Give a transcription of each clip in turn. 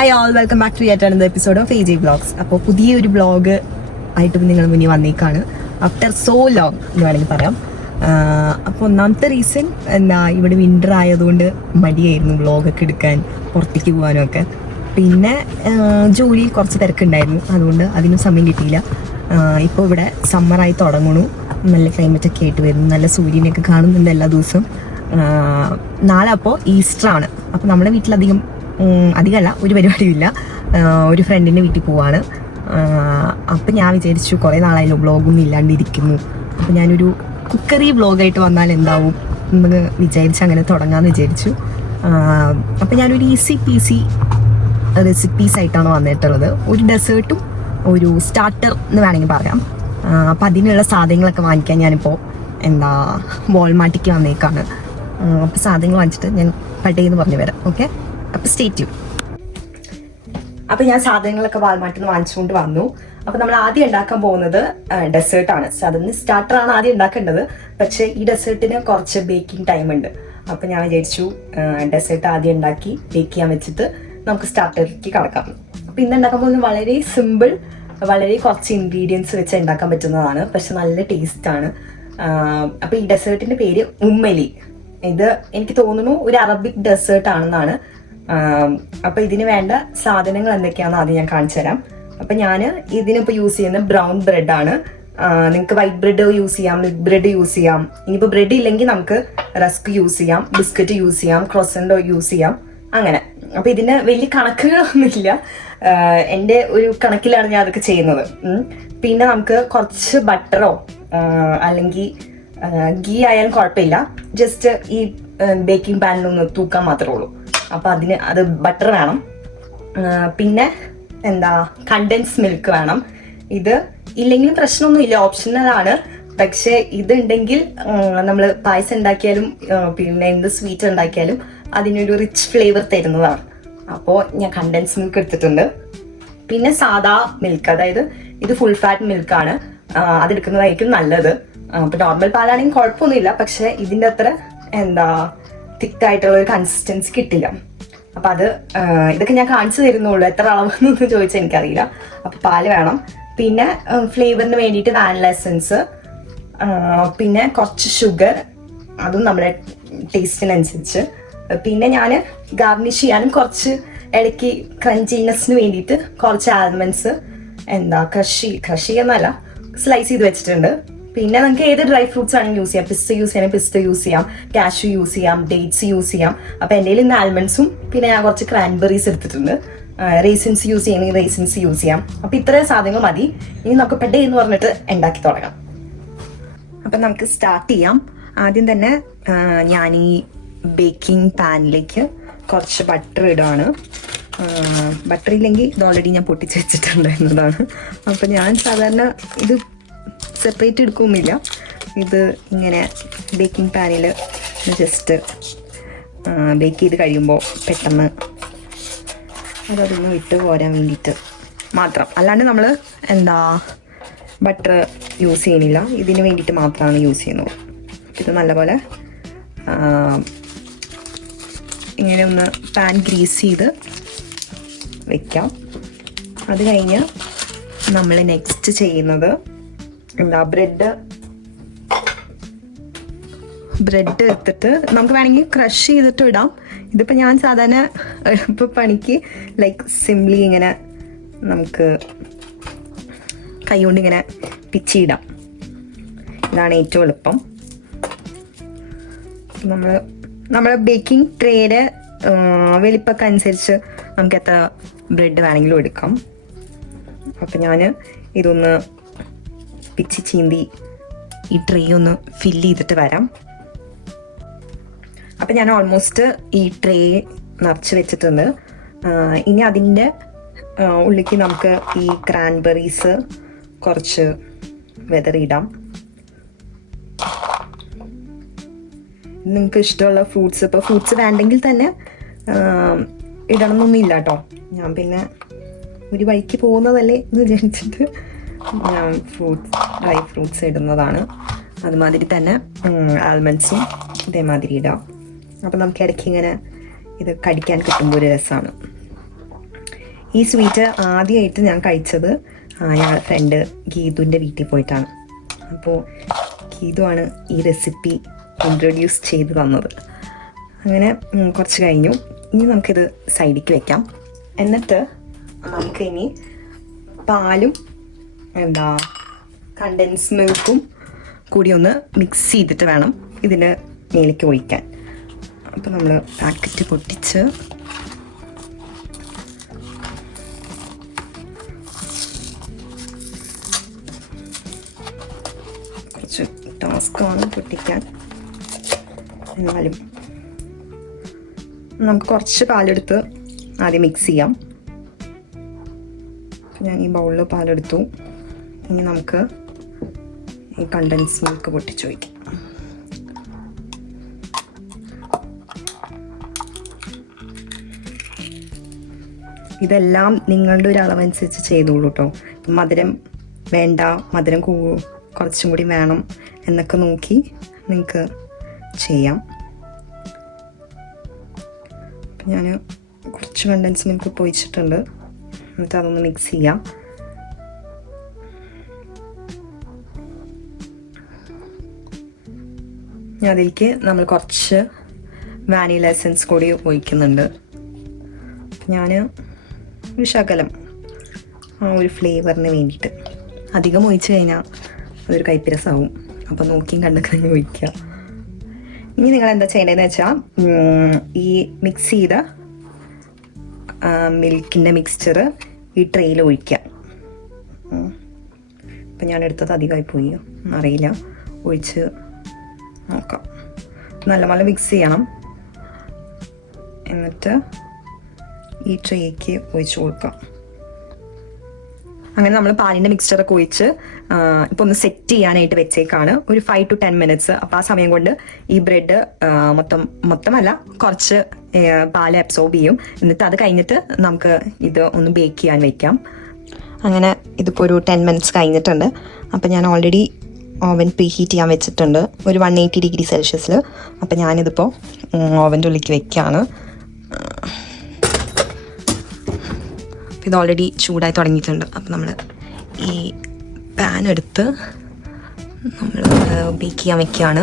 Hi all, welcome back to yet another episode of AJ vlogs. അപ്പോൾ പുതിയൊരു vlog ആയിട്ട് നിങ്ങൾ മുന്നിൽ വന്നേക്കാണ് ആഫ്റ്റർ സോ ലോങ് എന്ന് വേണമെങ്കിൽ പറയാം. അപ്പോൾ ഒന്നാമത്തെ റീസൺ ഇവിടെ വിൻ്റർ ആയതുകൊണ്ട് മടിയായിരുന്നു വ്ളോഗൊക്കെ എടുക്കാൻ, പുറത്തേക്ക് പോകാനും ഒക്കെ. പിന്നെ ജോലിയിൽ കുറച്ച് തിരക്കുണ്ടായിരുന്നു, അതുകൊണ്ട് അതിനും സമയം കിട്ടിയില്ല. ഇപ്പോൾ ഇവിടെ സമ്മറായി തുടങ്ങണു, നല്ല ക്ലൈമറ്റൊക്കെ ആയിട്ട് വരുന്നു, നല്ല സൂര്യനെയൊക്കെ കാണുന്നുണ്ട് എല്ലാ ദിവസവും. നാളെ അപ്പോൾ ഈസ്റ്ററാണ്. അപ്പോൾ നമ്മുടെ വീട്ടിലധികമല്ല, ഒരു പരിപാടിയും ഇല്ല. ഒരു ഫ്രണ്ടിൻ്റെ വീട്ടിൽ പോവാണ്. അപ്പം ഞാൻ വിചാരിച്ചു കുറേ നാളായാലും വ്ളോഗൊന്നും ഇല്ലാണ്ടിരിക്കുന്നു, അപ്പോൾ ഞാനൊരു കുക്കറി വ്ളോഗായിട്ട് വന്നാൽ എന്താവും എന്ന് വിചാരിച്ച് അങ്ങനെ തുടങ്ങാമെന്ന് വിചാരിച്ചു. അപ്പം ഞാനൊരു ഈസി പീസി റെസിപ്പീസ് ആയിട്ടാണ് വന്നിട്ടുള്ളത്. ഒരു ഡെസേർട്ടും ഒരു സ്റ്റാർട്ടർ എന്ന് വേണമെങ്കിൽ പറയാം. അപ്പം അതിനുള്ള സാധനങ്ങളൊക്കെ വാങ്ങിക്കാൻ ഞാനിപ്പോൾ വാൾമാർട്ടിക്ക് വന്നേക്കാണ്. അപ്പോൾ സാധനങ്ങൾ വാങ്ങിച്ചിട്ട് ഞാൻ കടയിൽ നിന്ന് പറഞ്ഞു വരാം. ഓക്കെ, അപ്പോൾ സ്റ്റേ ട്യൂൺ. അപ്പോൾ ഞാൻ സാധനങ്ങളൊക്കെ വാൾമാർട്ടിൽ നിന്ന് വാങ്ങിച്ചുകൊണ്ട് വന്നു. അപ്പോൾ നമ്മൾ ആദ്യം ഉണ്ടാക്കാൻ പോകുന്നത് ഡെസേർട്ടാണ്. അതിന് സ്റ്റാർട്ടറാണ് ആദ്യം ഉണ്ടാക്കേണ്ടത്, പക്ഷേ ഈ ഡെസേർട്ടിന് കുറച്ച് ബേക്കിംഗ് ടൈം ഉണ്ട്. അപ്പോൾ ഞാൻ വിചാരിച്ചു ഡെസേർട്ട് ആദ്യം ഉണ്ടാക്കി ബേക്ക് ചെയ്യാൻ വെച്ചിട്ട് നമുക്ക് സ്റ്റാർട്ടറിലേക്ക് കടക്കാം. അപ്പോൾ ഇന്ന് ഉണ്ടാക്കാൻ പോകുന്നത് വളരെ സിമ്പിൾ, വളരെ കുറച്ച് ഇൻഗ്രീഡിയൻസ് വെച്ച് ഉണ്ടാക്കാൻ പറ്റുന്നതാണ്, പക്ഷെ നല്ല ടേസ്റ്റാണ്. അപ്പോൾ ഈ ഡെസേർട്ടിൻ്റെ പേര് ഉമ്മലി. ഇത് എനിക്ക് തോന്നുന്നു ഒരു അറബിക് ഡെസേർട്ട് ആണെന്നാണ്. അപ്പോൾ ഇതിന് വേണ്ട സാധനങ്ങൾ എന്തൊക്കെയാണെന്ന് ആദ്യം ഞാൻ കാണിച്ചു തരാം. അപ്പം ഞാൻ ഇതിനിപ്പോൾ യൂസ് ചെയ്യുന്നത് ബ്രൗൺ ബ്രെഡാണ്. നിങ്ങൾക്ക് വൈറ്റ് ബ്രെഡ് യൂസ് ചെയ്യാം, മിൽക്ക് ബ്രെഡ് യൂസ് ചെയ്യാം. ഇനിയിപ്പോൾ ബ്രെഡ് ഇല്ലെങ്കിൽ നമുക്ക് റസ്ക് യൂസ് ചെയ്യാം, ബിസ്ക്കറ്റ് യൂസ് ചെയ്യാം, ക്രോസൻഡോ യൂസ് ചെയ്യാം, അങ്ങനെ. അപ്പോൾ ഇതിന് വലിയ കണക്കുകളൊന്നുമില്ല, എൻ്റെ ഒരു കണക്കിലാണ് ഞാൻ അതൊക്കെ ചെയ്യുന്നത്. പിന്നെ നമുക്ക് കുറച്ച് ബട്ടറോ അല്ലെങ്കിൽ ഗീ ആയാലും കുഴപ്പമില്ല, ജസ്റ്റ് ഈ ബേക്കിംഗ് പാനിലൊന്ന് തൂക്കാൻ മാത്രമേ ഉള്ളൂ. അപ്പോൾ അത് ബട്ടർ വേണം. പിന്നെ കണ്ടൻസ് മിൽക്ക് വേണം. ഇത് ഇല്ലെങ്കിലും പ്രശ്നമൊന്നുമില്ല, ഓപ്ഷണലാണ്. പക്ഷേ ഇതുണ്ടെങ്കിൽ നമ്മൾ പായസം ഉണ്ടാക്കിയാലും പിന്നെ എന്ത് സ്വീറ്റ് ഉണ്ടാക്കിയാലും അതിനൊരു റിച്ച് ഫ്ലേവർ തരുന്നതാണ്. അപ്പോൾ ഞാൻ കണ്ടൻസ് മിൽക്ക് എടുത്തിട്ടുണ്ട്. പിന്നെ സാദാ മിൽക്ക്, അതായത് ഇത് ഫുൾ ഫാറ്റ് മിൽക്കാണ്, അതെടുക്കുന്നതായിരിക്കും നല്ലത്. ഇപ്പോൾ നോർമൽ പാലാണെങ്കിൽ കുഴപ്പമൊന്നുമില്ല, പക്ഷേ ഇതിൻ്റെ അത്ര തിക്കായിട്ടുള്ള ഒരു കൺസിസ്റ്റൻസി കിട്ടില്ല. അപ്പം ഇതൊക്കെ ഞാൻ കാണിച്ചു തരുന്നുള്ളൂ, എത്ര അളവെന്നൊന്നും ചോദിച്ചാൽ എനിക്കറിയില്ല. അപ്പം പാല് വേണം. പിന്നെ ഫ്ലേവറിന് വേണ്ടിയിട്ട് വാനില എസൻസ്, പിന്നെ കുറച്ച് ഷുഗർ, അതും നമ്മുടെ ടേസ്റ്റിനനുസരിച്ച്. പിന്നെ ഞാൻ ഗാർണിഷ് ചെയ്യാനും കുറച്ച് ഇടയ്ക്ക് ക്രഞ്ചിനെസ്സിന് വേണ്ടിയിട്ട് കുറച്ച് ആൽമണ്ട്സ് ക്രഷ് എന്നല്ല, സ്ലൈസ് ചെയ്ത് വെച്ചിട്ടുണ്ട്. പിന്നെ നമുക്ക് ഏത് ഡ്രൈ ഫ്രൂട്ട്സ് ആണെങ്കിൽ യൂസ് ചെയ്യാം. പിസ്ത യൂസ് ചെയ്യണമെങ്കിൽ പിസ്ത യൂസ് ചെയ്യാം, കാഷ്യൂ യൂസ് ചെയ്യാം, ഡേറ്റ്സ് യൂസ് ചെയ്യാം. അപ്പോൾ എൻ്റെ കയ്യിൽ ഇന്ന് ആൽമണ്ട്സും പിന്നെ ഞാൻ കുറച്ച് ക്രാൻബെറീസ് എടുത്തിട്ടുണ്ട്. റേസിൻസ് യൂസ് ചെയ്യണമെങ്കിൽ റേസിൻസ് യൂസ് ചെയ്യാം. അപ്പോൾ ഇത്രയും സാധനങ്ങൾ മതി. ഇനി നമുക്ക് പെട്ടെന്ന് എന്ന് പറഞ്ഞിട്ട് ഉണ്ടാക്കി തുടങ്ങാം. അപ്പം നമുക്ക് സ്റ്റാർട്ട് ചെയ്യാം. ആദ്യം തന്നെ ഞാൻ ഈ ബേക്കിംഗ് പാനിലേക്ക് കുറച്ച് ബട്ടർ ഇടുകയാണ്. ബട്ടർ ഇല്ലെങ്കിൽ ഇത് ഓൾറെഡി ഞാൻ പൊട്ടിച്ച് വെച്ചിട്ടുണ്ടായിരുന്നതാണ്. അപ്പം ഞാൻ സാധാരണ ഇത് സെപ്പറേറ്റ് എടുക്കുകയൊന്നുമില്ല, ഇത് ഇങ്ങനെ ബേക്കിംഗ് പാനിൽ ജസ്റ്റ് ബേക്ക് ചെയ്ത് കഴിയുമ്പോൾ പെട്ടെന്ന് അതൊന്ന് വിട്ട് പോരാൻ വേണ്ടിയിട്ട് മാത്രം. അല്ലാണ്ട് നമ്മൾ ബട്ടർ യൂസ് ചെയ്യണില്ല, ഇതിന് വേണ്ടിയിട്ട് മാത്രമാണ് യൂസ് ചെയ്യുന്നത്. ഇത് നല്ലപോലെ ഇങ്ങനെ ഒന്ന് പാൻ ഗ്രീസ് ചെയ്ത് വയ്ക്കാം. അത് കഴിഞ്ഞ് നമ്മൾ നെക്സ്റ്റ് ചെയ്യുന്നത് ബ്രെഡ് എടുത്തിട്ട് നമുക്ക് വേണമെങ്കിൽ ക്രഷ് ചെയ്തിട്ട് ഇടാം. ഇതിപ്പോൾ ഞാൻ സാധാരണ ഇപ്പോൾ പണിക്ക് സിംപ്ലി ഇങ്ങനെ നമുക്ക് കൈകൊണ്ട് ഇങ്ങനെ പിച്ചിയിടാം, ഇതാണ് ഏറ്റവും എളുപ്പം. നമ്മൾ ബേക്കിംഗ് ട്രേയുടെ വലിപ്പമൊക്കെ അനുസരിച്ച് നമുക്ക് എത്ര ബ്രെഡ് വേണമെങ്കിലും എടുക്കാം. അപ്പം ഞാൻ ഇതൊന്ന് പിച്ചി ചീന്തി ഈ ട്രേ ഒന്ന് ഫില്ല് ചെയ്തിട്ട് വരാം. അപ്പം ഞാൻ ഓൾമോസ്റ്റ് ഈ ട്രേ നിറച്ച് വെച്ചിട്ടുണ്ട്. ഇനി അതിൻ്റെ ഉള്ളിലേക്ക് നമുക്ക് ഈ ക്രാൻബെറീസ് കുറച്ച് വെതറിയിടാം. നിങ്ങൾക്ക് ഇഷ്ടമുള്ള ഫ്രൂട്ട്സ്, ഇപ്പോൾ ഫ്രൂട്ട്സ് വേണ്ടെങ്കിൽ തന്നെ ഇടണമെന്നൊന്നും ഇല്ല കേട്ടോ. ഞാൻ പിന്നെ ഒരു വഴിക്ക് പോകുന്നതല്ലേ എന്ന് വിചാരിച്ചിട്ട് ഞാൻ ഡ്രൈ ഫ്രൂട്ട്സ് ഇടുന്നതാണ്. അതുമാതിരി തന്നെ ആൽമണ്ട്സും ഇതേമാതിരി ഇടാം. അപ്പം നമുക്ക് ഇടയ്ക്ക് ഇങ്ങനെ ഇത് കടിക്കാൻ കിട്ടുമ്പോൾ ഒരു രസമാണ്. ഈ സ്വീറ്റ് ആദ്യമായിട്ട് ഞാൻ കഴിച്ചത് ഞങ്ങളുടെ ഫ്രണ്ട് ഗീതുവിൻ്റെ വീട്ടിൽ പോയിട്ടാണ്. അപ്പോൾ ഗീതുവാണ് ഈ റെസിപ്പി ഇൻട്രൊഡ്യൂസ് ചെയ്ത് തന്നത്. അങ്ങനെ കുറച്ച് കഴിഞ്ഞു. ഇനി നമുക്കിത് സൈഡിലേക്ക് വെക്കാം. എന്നിട്ട് നമുക്ക് ഇനി പാലും കണ്ടൻസ് മിൽക്കും കൂടി ഒന്ന് മിക്സ് ചെയ്തിട്ട് വേണം ഇതിൻ്റെ മേലേക്ക് ഒഴിക്കാൻ. അപ്പോൾ നമ്മൾ പാക്കറ്റ് പൊട്ടിച്ച് കുറച്ച് ടാസ്ക്കാണ് പൊട്ടിക്കാൻ. എന്നാലും നമുക്ക് കുറച്ച് പാലെടുത്ത് ആദ്യം മിക്സ് ചെയ്യാം. ഞാൻ ഈ ബൗളിൽ പാലെടുത്തു. ഇനി നമുക്ക് ഈ കണ്ടൻസ് മിൽക്ക് പൊട്ടിച്ച് വയ്ക്കാം. ഇതെല്ലാം നിങ്ങളുടെ ഒരു അളവനുസരിച്ച് ചെയ്തോളൂ കേട്ടോ. മധുരം വേണ്ട, മധുരം കുറച്ചും കൂടി വേണം എന്നൊക്കെ നോക്കി നിങ്ങൾക്ക് ചെയ്യാം. ഞാൻ കുറച്ച് കണ്ടൻസ് മിൽക്ക് പൊഴിച്ചിട്ടുണ്ട്. എന്നിട്ട് അതൊന്ന് മിക്സ് ചെയ്യാം. അതിലേക്ക് നമ്മൾ കുറച്ച് വാനില എസൻസ് കൂടി ഒഴിക്കുന്നുണ്ട്. ഞാൻ ഒരു ശകലം ആ ഒരു ഫ്ലേവറിന് വേണ്ടിയിട്ട്. അധികം ഒഴിച്ച് കഴിഞ്ഞാൽ അതൊരു കൈപ്പിരസാവും. അപ്പോൾ നോക്കിയും കണ്ടൊക്കെ തന്നെ ഒഴിക്കുക. ഇനി നിങ്ങൾ എന്താ ചെയ്യേണ്ടതെന്ന് വെച്ചാൽ ഈ മിക്സ് ചെയ്ത മിൽക്കിൻ്റെ മിക്സ്ചർ ഈ ട്രെയിൽ ഒഴിക്കുക. അപ്പം ഞാൻ എടുത്തത് അധികമായി പോയി അറിയില്ല. ഒഴിച്ച് നോക്കാം. നല്ല മിക്സ് ചെയ്യണം. എന്നിട്ട് ഈ ട്രേക്ക് ഒഴിച്ച് കൊടുക്കാം. അങ്ങനെ നമ്മൾ പാലിൻ്റെ മിക്സ്ചറൊക്കെ ഒഴിച്ച് ഇപ്പോൾ ഒന്ന് ചെയ്യാനായിട്ട് വെച്ചേക്കാണ് ഒരു 5 to 10 minutes. അപ്പോൾ ആ സമയം കൊണ്ട് ഈ ബ്രെഡ് മൊത്തമല്ല കുറച്ച് പാല് അബ്സോർബ് ചെയ്യും. എന്നിട്ട് അത് കഴിഞ്ഞിട്ട് നമുക്ക് ഇത് ഒന്ന് ബേക്ക് ചെയ്യാൻ വെക്കാം. അങ്ങനെ ഇതിപ്പോൾ ഒരു 10 minutes കഴിഞ്ഞിട്ടുണ്ട്. അപ്പോൾ ഞാൻ ഓൾറെഡി ഓവൻ പ്രീ ഹീറ്റ് ചെയ്യാൻ വെച്ചിട്ടുണ്ട് ഒരു 180 degree Celsius. അപ്പോൾ ഞാനിതിപ്പോൾ ഓവൻ്റെ ഉള്ളിലേക്ക് വെക്കുകയാണ്. ഇത് ഓൾറെഡി ചൂടായി തുടങ്ങിയിട്ടുണ്ട്. അപ്പോൾ നമ്മൾ ഈ പാൻ എടുത്ത് നമ്മൾ ബേക്ക് ചെയ്യാൻ വെക്കുകയാണ്.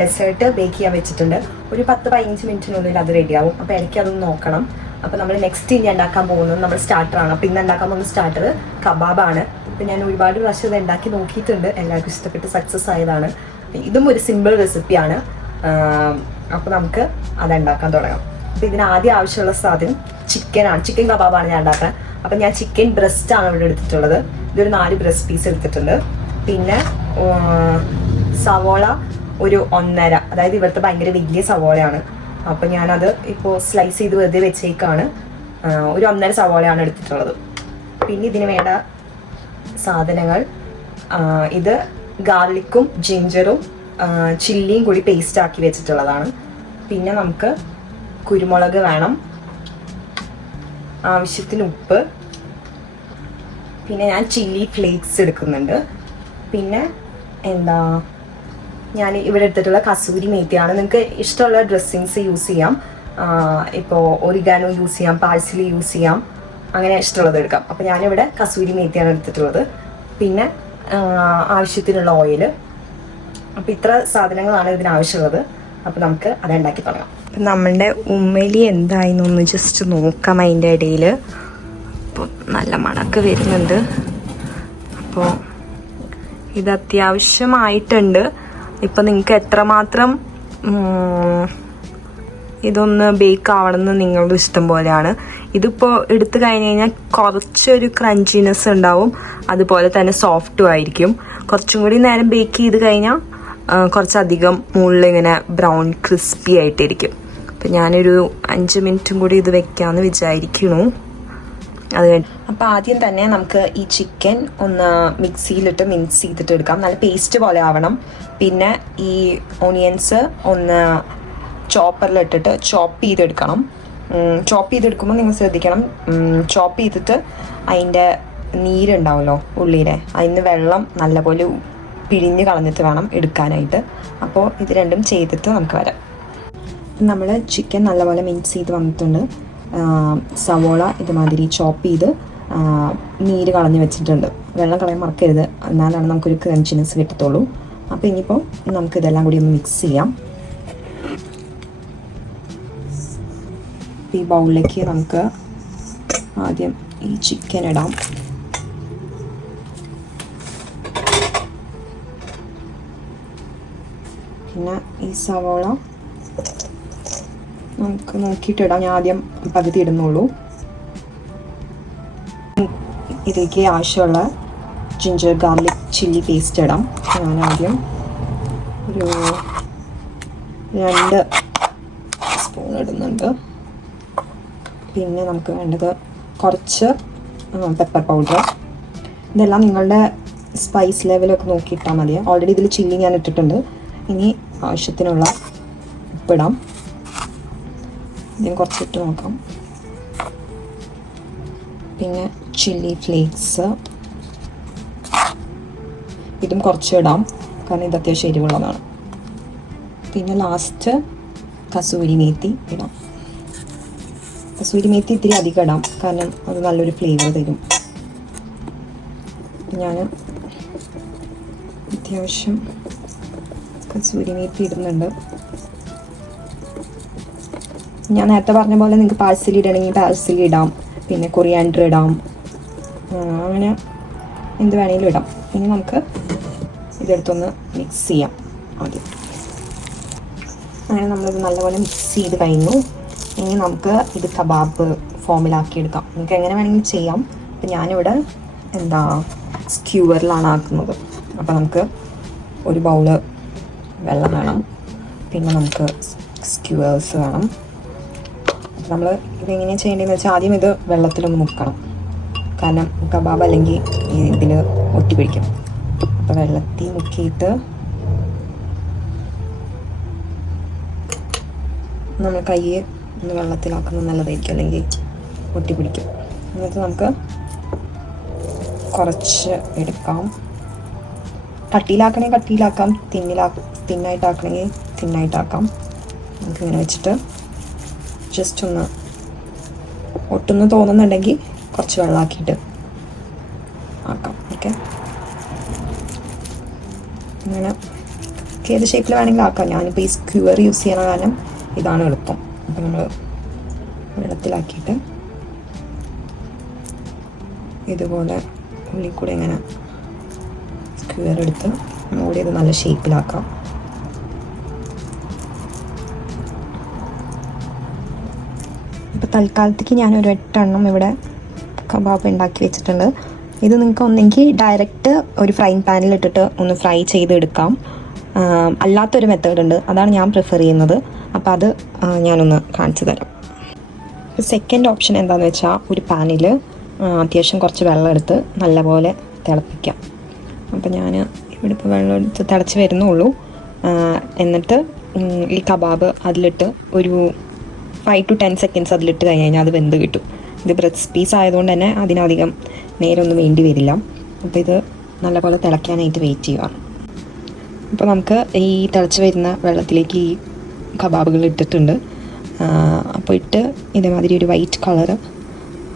ഡെസേർട്ട് ബേക്ക് ചെയ്യാൻ വെച്ചിട്ടുണ്ട്. ഒരു 10-15 മിനിറ്റിനുള്ളിൽ അത് റെഡിയാവും. അപ്പോൾ എനിക്ക് അതൊന്ന് നോക്കണം. അപ്പോൾ നമ്മൾ നെക്സ്റ്റ് ഇനി ഉണ്ടാക്കാൻ പോകുന്നത് നമ്മുടെ സ്റ്റാർട്ടറാണ്. അപ്പോൾ ഇന്ന് ഉണ്ടാക്കാൻ പോകുന്ന സ്റ്റാർട്ടർ കബാബാണ്. അപ്പോൾ ഞാൻ ഒരുപാട് പ്രാവശ്യം ഇത് ഉണ്ടാക്കി നോക്കിയിട്ടുണ്ട്. എല്ലാവർക്കും ഇഷ്ടപ്പെട്ട് സക്സസ് ആയതാണ്. ഇതും ഒരു സിമ്പിൾ റെസിപ്പിയാണ്. അപ്പോൾ നമുക്ക് അത് ഉണ്ടാക്കാൻ തുടങ്ങാം. അപ്പോൾ ഇതിന് ആദ്യം ആവശ്യമുള്ള സാധനം ചിക്കനാണ്. ചിക്കൻ കബാബാണ് ഞാൻ ഉണ്ടാക്കാൻ. അപ്പം ഞാൻ ചിക്കൻ ബ്രസ്റ്റ് ആണ് ഇവിടെ എടുത്തിട്ടുള്ളത്. ഇതൊരു 4 ബ്രസ്റ്റ് പീസ് എടുത്തിട്ടുണ്ട്. പിന്നെ സവോള ഒരു 1.5, അതായത് ഇവിടുത്തെ ഭയങ്കര വലിയ സവോളയാണ്. അപ്പം ഞാനത് ഇപ്പോൾ സ്ലൈസ് ചെയ്ത് വെറുതെ വെച്ചേക്കാണ്. ഒരു 1.5 സവോളയാണ് എടുത്തിട്ടുള്ളത്. പിന്നെ ഇതിന് വേണ്ട സാധനങ്ങൾ ഇത് ഗാർലിക്കും ജിഞ്ചറും ചില്ലിയും കൂടി പേസ്റ്റ് ആക്കി വെച്ചിട്ടുള്ളതാണ്. പിന്നെ നമുക്ക് കുരുമുളക് വേണം, ആവശ്യത്തിന് ഉപ്പ്, പിന്നെ ഞാൻ ചില്ലി ഫ്ലേക്സ് എടുക്കുന്നുണ്ട്. പിന്നെ ഞാൻ ഇവിടെ എടുത്തിട്ടുള്ള കസൂരി മേത്തിയാണ്. നിങ്ങൾക്ക് ഇഷ്ടമുള്ള ഡ്രസ്സിങ്സ് യൂസ് ചെയ്യാം. ഇപ്പോൾ ഒറിഗാനോ യൂസ് ചെയ്യാം, പാഴ്സലി യൂസ് ചെയ്യാം, അങ്ങനെ ഇഷ്ടമുള്ളത് എടുക്കാം. അപ്പോൾ ഞാനിവിടെ കസൂരി മേത്തിയാണ് എടുത്തിട്ടുള്ളത്. പിന്നെ ആവശ്യത്തിനുള്ള ഓയിൽ. അപ്പോൾ ഇത്ര സാധനങ്ങളാണ് ഇതിനാവശ്യമുള്ളത്. അപ്പോൾ നമുക്ക് അത് ഉണ്ടാക്കി തുടങ്ങാം. അപ്പം നമ്മളുടെ ഉമ്മലി എന്തായിന്നൊന്ന് ജസ്റ്റ് നോക്കാം. അതിൻ്റെ ഇടയിൽ അപ്പോൾ നല്ല മണക്ക് വരുന്നുണ്ട്. അപ്പോൾ ഇത് അത്യാവശ്യമായിട്ടുണ്ട്. ഇപ്പം നിങ്ങൾക്ക് എത്രമാത്രം ഇതൊന്ന് ബേക്ക് ആവണമെന്ന് നിങ്ങളുടെ ഇഷ്ടം പോലെയാണ്. ഇതിപ്പോൾ എടുത്തു കഴിഞ്ഞ് കഴിഞ്ഞാൽ കുറച്ചൊരു ക്രഞ്ചിനെസ് ഉണ്ടാവും, അതുപോലെ തന്നെ സോഫ്റ്റും ആയിരിക്കും. കുറച്ചും കൂടി നേരം ബേക്ക് ചെയ്ത് കഴിഞ്ഞാൽ കുറച്ചധികം മുകളിൽ ഇങ്ങനെ ബ്രൗൺ ക്രിസ്പി ആയിട്ടിരിക്കും. അപ്പം ഞാനൊരു 5 മിനിറ്റും കൂടി ഇത് വെക്കാമെന്ന് വിചാരിക്കുന്നു. അത് കഴിഞ്ഞ് അപ്പോൾ ആദ്യം തന്നെ നമുക്ക് ഈ ചിക്കൻ ഒന്ന് മിക്സിയിലിട്ട് മിക്സ് ചെയ്തിട്ട് എടുക്കാം. നല്ല പേസ്റ്റ് പോലെ ആവണം. പിന്നെ ഈ ഓണിയൻസ് ഒന്ന് ചോപ്പറിലിട്ടിട്ട് ചോപ്പ് ചെയ്തെടുക്കണം. ചോപ്പ് ചെയ്തെടുക്കുമ്പോൾ നിങ്ങൾ ശ്രദ്ധിക്കണം, ചോപ്പ് ചെയ്തിട്ട് അതിൻ്റെ നീരുണ്ടാവുമല്ലോ ഉള്ളിലെ, അതിന് വെള്ളം നല്ലപോലെ പിഴിഞ്ഞ് കളഞ്ഞിട്ട് വേണം എടുക്കാനായിട്ട്. അപ്പോൾ ഇത് രണ്ടും ചെയ്തിട്ട് നമുക്ക് വരാം. നമ്മൾ ചിക്കൻ നല്ലപോലെ മിക്സ് ചെയ്ത് വന്നിട്ടുണ്ട്. സവോള ഇതുമാതിരി ചോപ്പ് ചെയ്ത് നീര് കളഞ്ഞ് വെച്ചിട്ടുണ്ട്. വെള്ളം കളയാൻ മറക്കരുത്, എന്നാലാണ് നമുക്കൊരു ക്രഞ്ചിനെസ് കിട്ടത്തുള്ളൂ. അപ്പോൾ ഇനിയിപ്പോൾ നമുക്കിതെല്ലാം കൂടി ഒന്ന് മിക്സ് ചെയ്യാം. ഈ ബൗളിലേക്ക് നമുക്ക് ആദ്യം ഈ ചിക്കൻ ഇടാം. പിന്നെ ഈ സവോള നമുക്ക് നോക്കിയിട്ടിടാം. ഞാൻ ആദ്യം പകുതി ഇടുന്നുള്ളൂ. ഇതിലേക്ക് ആവശ്യമുള്ള ജിഞ്ചർ ഗാർലിക് ചില്ലി പേസ്റ്റ് ഇടാം. ഞാൻ ആദ്യം ഒരു 2 സ്പൂൺ ഇടുന്നുണ്ട്. പിന്നെ നമുക്ക് വേണ്ടത് കുറച്ച് പെപ്പർ പൗഡർ. ഇതെല്ലാം നിങ്ങളുടെ സ്പൈസ് ലെവലൊക്കെ നോക്കിയിട്ടാൽ മതി. ഓൾറെഡി ഇതിൽ ചില്ലി ഞാൻ ഇട്ടിട്ടുണ്ട്. ഇനി ആവശ്യത്തിനുള്ള ഉപ്പിടാം. ഇതിന് കുറച്ചിട്ട് നോക്കാം. പിന്നെ ചില്ലി ഫ്ലേക്സ് ഇതും കുറച്ച് ഇടാം, കാരണം ഇത് അത്യാവശ്യം എരിവുള്ളതാണ്. പിന്നെ ലാസ്റ്റ് കസൂരി മേത്തി ഇടാം. കസൂരി മേത്തി ഇത്തിരി അധികം ഇടാം, കാരണം അത് നല്ലൊരു ഫ്ലേവർ തരും. ഞാൻ അത്യാവശ്യം കസൂരി മേത്തി ഇടുന്നുണ്ട്. ഞാൻ നേരത്തെ പറഞ്ഞ പോലെ നിങ്ങൾക്ക് പാഴ്സലി ഇടണമെങ്കിൽ പാഴ്സലി ഇടാം, പിന്നെ കൊറിയാൻഡർ ഇടാം, അങ്ങനെ എന്ത് വേണമെങ്കിലും ഇടാം. ഇനി നമുക്ക് ഇതെടുത്തൊന്ന് മിക്സ് ചെയ്യാം ആദ്യം. അങ്ങനെ നമ്മളിത് നല്ലപോലെ മിക്സ് ചെയ്ത് കഴിഞ്ഞു. ഇനി നമുക്ക് ഇത് കബാബ് ഫോമിലാക്കി എടുക്കാം. നിങ്ങൾക്ക് എങ്ങനെ വേണമെങ്കിലും ചെയ്യാം. അപ്പം ഞാനിവിടെ സ്ക്യൂവറിലാണ് ആക്കുന്നത്. അപ്പോൾ നമുക്ക് ഒരു ബൗള് വെള്ളം വേണം, പിന്നെ നമുക്ക് സ്ക്യൂവേഴ്സ് വേണം. അപ്പോൾ നമ്മൾ ഇതെങ്ങനെയാണ് ചെയ്യേണ്ടതെന്ന് വെച്ചാൽ ആദ്യം ഇത് വെള്ളത്തിലൊന്ന് മുക്കണം, കാരണം കബാബ് അല്ലെങ്കിൽ ഇതിൽ ഒട്ടിപ്പിടിക്കും. അപ്പോൾ വെള്ളത്തിൽ മുക്കിയിട്ട് നമ്മൾ കയ്യെ ഒന്ന് വെള്ളത്തിലാക്കുന്നത് നല്ലതായിരിക്കും, അല്ലെങ്കിൽ ഒട്ടിപ്പിടിക്കും. എന്നിട്ട് നമുക്ക് കുറച്ച് എടുക്കാം. കട്ടിയിലാക്കണമെങ്കിൽ കട്ടിയിലാക്കാം, തിന്നായിട്ടാക്കണമെങ്കിൽ തിന്നായിട്ടാക്കാം. നമുക്കിങ്ങനെ വെച്ചിട്ട് ജസ്റ്റ് ഒന്ന് ഒട്ടുന്ന് തോന്നുന്നുണ്ടെങ്കിൽ കുറച്ച് വെള്ളമാക്കിയിട്ട് ആക്കാം. ഓക്കെ, അങ്ങനെ ഏത് ഷേപ്പിൽ വേണമെങ്കിലും ആക്കാം. ഞാനിപ്പോൾ ഈ സ്ക്യൂവർ യൂസ് ചെയ്യണ കാരണം ഇതാണ് എളുപ്പം. അപ്പോൾ നമ്മൾ വെള്ളത്തിലാക്കിയിട്ട് ഇതുപോലെ ഉള്ളിൽ കൂടെ ഇങ്ങനെ സ്ക്യൂവർ എടുത്ത് ഒന്നുകൂടി ഇത് നല്ല ഷേപ്പിലാക്കാം. ഇപ്പോൾ തൽക്കാലത്തേക്ക് ഞാനൊരു 8 എണ്ണം ഇവിടെ കബാബ് ഉണ്ടാക്കി വെച്ചിട്ടുണ്ട്. ഇത് നിങ്ങൾക്ക് ഒന്നെങ്കിൽ ഡയറക്റ്റ് ഒരു ഫ്രൈങ് പാനിലിട്ടിട്ട് ഒന്ന് ഫ്രൈ ചെയ്തെടുക്കാം. അല്ലാത്തൊരു മെത്തേഡ് ഉണ്ട്, അതാണ് ഞാൻ പ്രിഫർ ചെയ്യുന്നത്. അപ്പോൾ അത് ഞാനൊന്ന് കാണിച്ചു തരാം. സെക്കൻഡ് ഓപ്ഷൻ എന്താണെന്ന് വെച്ചാൽ ഒരു പാനിൽ അത്യാവശ്യം കുറച്ച് വെള്ളം എടുത്ത് നല്ലപോലെ തിളപ്പിക്കാം. അപ്പോൾ ഞാൻ ഇവിടെ ഇപ്പോൾ വെള്ളം എടുത്ത് തിളച്ച് വരുന്നുള്ളൂ. എന്നിട്ട് ഈ കബാബ് അതിലിട്ട് ഒരു 5 to 10 seconds അതിലിട്ട് കഴിഞ്ഞാൽ അത് വെന്ത് കിട്ടും. ഇത് ബ്രെസ്റ്റ് പീസ് ആയതുകൊണ്ട് തന്നെ അതിനധികം നേരമൊന്നും വേണ്ടി വരില്ല. അപ്പോൾ ഇത് നല്ലപോലെ തിളയ്ക്കാനായിട്ട് വെയിറ്റ് ചെയ്യുക. അപ്പോൾ നമുക്ക് ഈ തിളച്ച് വരുന്ന വെള്ളത്തിലേക്ക് ഈ കബാബുകൾ ഇട്ടിട്ടുണ്ട്. അപ്പോൾ ഇട്ട് ഇതേമാതിരി ഒരു വൈറ്റ് കളർ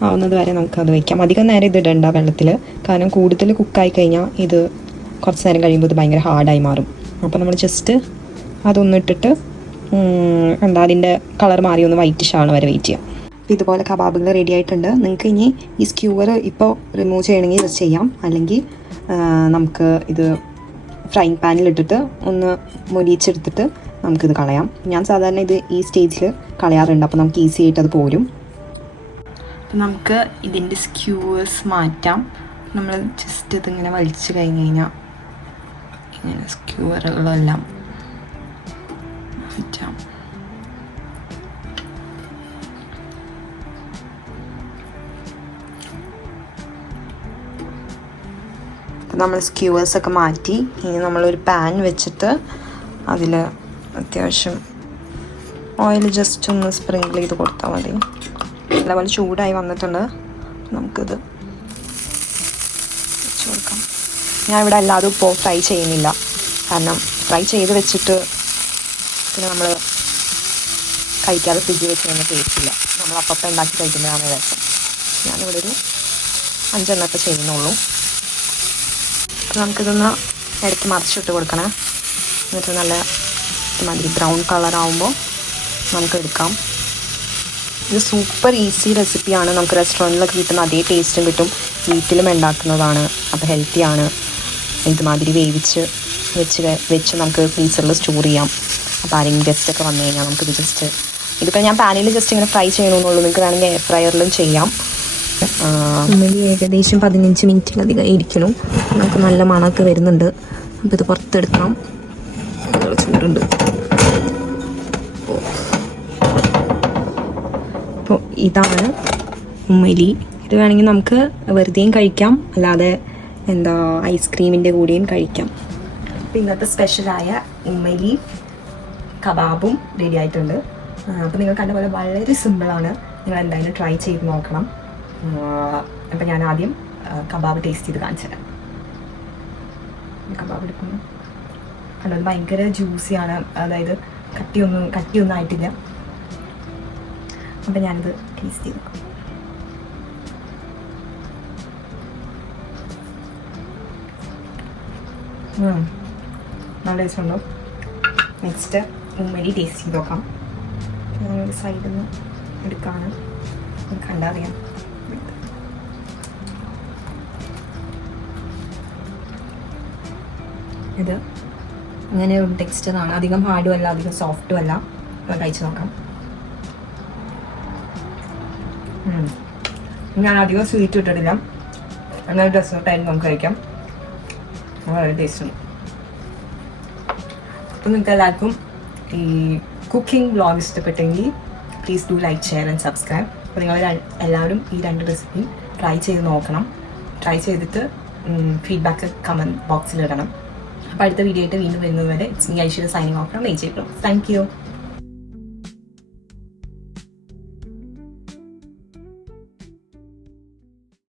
ആവുന്നത് വരെ നമുക്കത് വയ്ക്കാം. അധികം നേരം ഇത് ഇടണ്ട വെള്ളത്തിൽ, കാരണം കൂടുതൽ കുക്കായി കഴിഞ്ഞാൽ ഇത് കുറച്ച് നേരം കഴിയുമ്പോൾ ഇത് ഭയങ്കര ഹാർഡായി മാറും. അപ്പോൾ നമ്മൾ ജസ്റ്റ് അതൊന്നിട്ടിട്ട് അതിൻ്റെ കളർ മാറി ഒന്ന് വൈറ്റിഷ് ആണ് വരെ വെയിറ്റ് ചെയ്യാം. അപ്പോൾ ഇതുപോലെ കബാബുകൾ റെഡി ആയിട്ടുണ്ട്. നിങ്ങൾക്ക് ഇനി ഈ സ്ക്യൂവർ ഇപ്പോൾ റിമൂവ് ചെയ്യണമെങ്കിൽ ഇത് ചെയ്യാം, അല്ലെങ്കിൽ നമുക്ക് ഇത് ഫ്രൈങ് പാനിലിട്ടിട്ട് ഒന്ന് മൊരിച്ചെടുത്തിട്ട് നമുക്കിത് കളയാം. ഞാൻ സാധാരണ ഇത് ഈ സ്റ്റേജിൽ കളയാറുണ്ട്, അപ്പോൾ നമുക്ക് ഈസി ആയിട്ട് അത് പോരും. അപ്പം നമുക്ക് ഇതിൻ്റെ സ്ക്യൂവേഴ്സ് മാറ്റാം. നമ്മൾ ജസ്റ്റ് ഇതിങ്ങനെ വലിച്ചു കഴിഞ്ഞ് കഴിഞ്ഞാൽ ഇങ്ങനെ സ്ക്യൂവറുകളെല്ലാം മാറ്റാം. നമ്മൾ സ്ക്യൂവേഴ്സൊക്കെ മാറ്റി. ഇനി നമ്മളൊരു പാൻ വെച്ചിട്ട് അതിൽ അത്യാവശ്യം ഓയിൽ ജസ്റ്റ് ഒന്ന് സ്പ്രിങ്കിൾ ചെയ്ത് കൊടുത്താൽ മതി. നല്ലപോലെ ചൂടായി വന്നിട്ടുണ്ട്. നമുക്കിത് വെച്ച് കൊടുക്കാം. ഞാൻ ഇവിടെ അല്ലാതെ ഇപ്പോൾ ഫ്രൈ ചെയ്യുന്നില്ല, കാരണം ഫ്രൈ ചെയ്ത് വെച്ചിട്ട് പിന്നെ നമ്മൾ കഴിക്കാതെ ഫ്രിഡ്ജിൽ വെച്ച് കഴിഞ്ഞാൽ ടേസ്റ്റില്ല. നമ്മൾ അപ്പം ഉണ്ടാക്കി കഴിക്കുന്നതാണ് രസം. ഞാനിവിടെ ഒരു 5 എണ്ണമൊക്കെ ചെയ്യുന്നുള്ളൂ. അപ്പോൾ നമുക്കിതൊന്ന് ഇടയ്ക്ക് മറിച്ചിട്ട് കൊടുക്കണം. എന്നിട്ട് നല്ല മാതിരി ബ്രൗൺ കളറാകുമ്പോൾ നമുക്ക് എടുക്കാം. ഇത് സൂപ്പർ ഈസി റെസിപ്പിയാണ്. നമുക്ക് റെസ്റ്റോറൻറ്റിലൊക്കെ കിട്ടുന്ന അതേ ടേസ്റ്റും കിട്ടും. വീട്ടിലും ഉണ്ടാക്കുന്നതാണ്. അപ്പോൾ ഹെൽത്തിയാണ്. ഇതുമാതിരി വെച്ച് നമുക്ക് ഫ്രീസറിൽ സ്റ്റോർ ചെയ്യാം. അപ്പോൾ ആരെങ്കിലും ഗസ്റ്റൊക്കെ വന്നു കഴിഞ്ഞാൽ നമുക്കിത് ജസ്റ്റ് ഇതിപ്പോൾ ഞാൻ പാനിൽ ജസ്റ്റ് ഇങ്ങനെ ഫ്രൈ ചെയ്യണമെന്നുള്ളൂ. നിങ്ങൾക്ക് വേണമെങ്കിൽ എയർ ഫ്രയറിലും ചെയ്യാം. ഏകദേശം 15 മിനിറ്റിലധികം ഇരിക്കണം. നമുക്ക് നല്ല മണമൊക്കെ വരുന്നുണ്ട്. അപ്പോൾ ഇത് പുറത്തെടുക്കാം. ചൂടുണ്ട്. അപ്പോൾ ഇതാണ് ഉമ്മലി. ഇത് വേണമെങ്കിൽ നമുക്ക് വെറുതെയും കഴിക്കാം, അല്ലാതെ ഐസ്ക്രീമിൻ്റെ കൂടെയും കഴിക്കാം. അപ്പോൾ ഇന്നത്തെ സ്പെഷ്യലായ ഉമ്മലി കബാബും റെഡി ആയിട്ടുണ്ട്. അപ്പോൾ നിങ്ങൾ കണ്ട പോലെ വളരെ സിമ്പിളാണ്. നിങ്ങൾ എന്തായാലും ട്രൈ ചെയ്ത് നോക്കണം. അപ്പോൾ ഞാൻ ആദ്യം കബാബ് ടേസ്റ്റ് ചെയ്ത് കാണിച്ചു തരാം. കബാബ് എടുക്കുന്നു. കണ്ടത് ഭയങ്കര ജ്യൂസിയാണ്, അതായത് കട്ടിയൊന്നും ആയിട്ടില്ല. അപ്പം ഞാനിത് ടേസ്റ്റ് ചെയ്ത് നോക്കാം. നല്ല ടേസ്റ്റ് ഉണ്ടോ? നെക്സ്റ്റ് ഉമ്മലി ടേസ്റ്റ് ചെയ്ത് നോക്കാം. ഞാനൊരു സൈഡിൽ നിന്ന് എടുക്കാണ്, കണ്ടറിയാം. ഇത് അങ്ങനെ ഒരു ടെക്സ്ചറാണ്. അധികം ഹാർഡും അല്ല, അധികം സോഫ്റ്റും അല്ല. കഴിച്ച് നോക്കാം. ഞാൻ അധികം സ്വീറ്റ് ഇട്ടിട്ടില്ല. അങ്ങനെ ഡെസേർട്ടായിട്ട് നമുക്ക് കഴിക്കാം. വളരെ ടേസ്റ്റുണ്ട്. അപ്പോൾ നിങ്ങൾക്ക് എല്ലാവർക്കും ഈ കുക്കിംഗ് വ്ളോഗ് ഇഷ്ടപ്പെട്ടെങ്കിൽ please do like, share and subscribe. അപ്പോൾ നിങ്ങൾ എല്ലാവരും ഈ 2 റെസിപ്പി ട്രൈ ചെയ്ത് നോക്കണം. ട്രൈ ചെയ്തിട്ട് ഫീഡ്ബാക്ക് കമൻറ്റ് ബോക്സിൽ ഇടണം. അപ്പോൾ അടുത്ത വീഡിയോ ആയിട്ട് വീണ്ടും വരുന്നത് വരെ it's me Aishwarya signing off from AJ Vlogs. Thank you.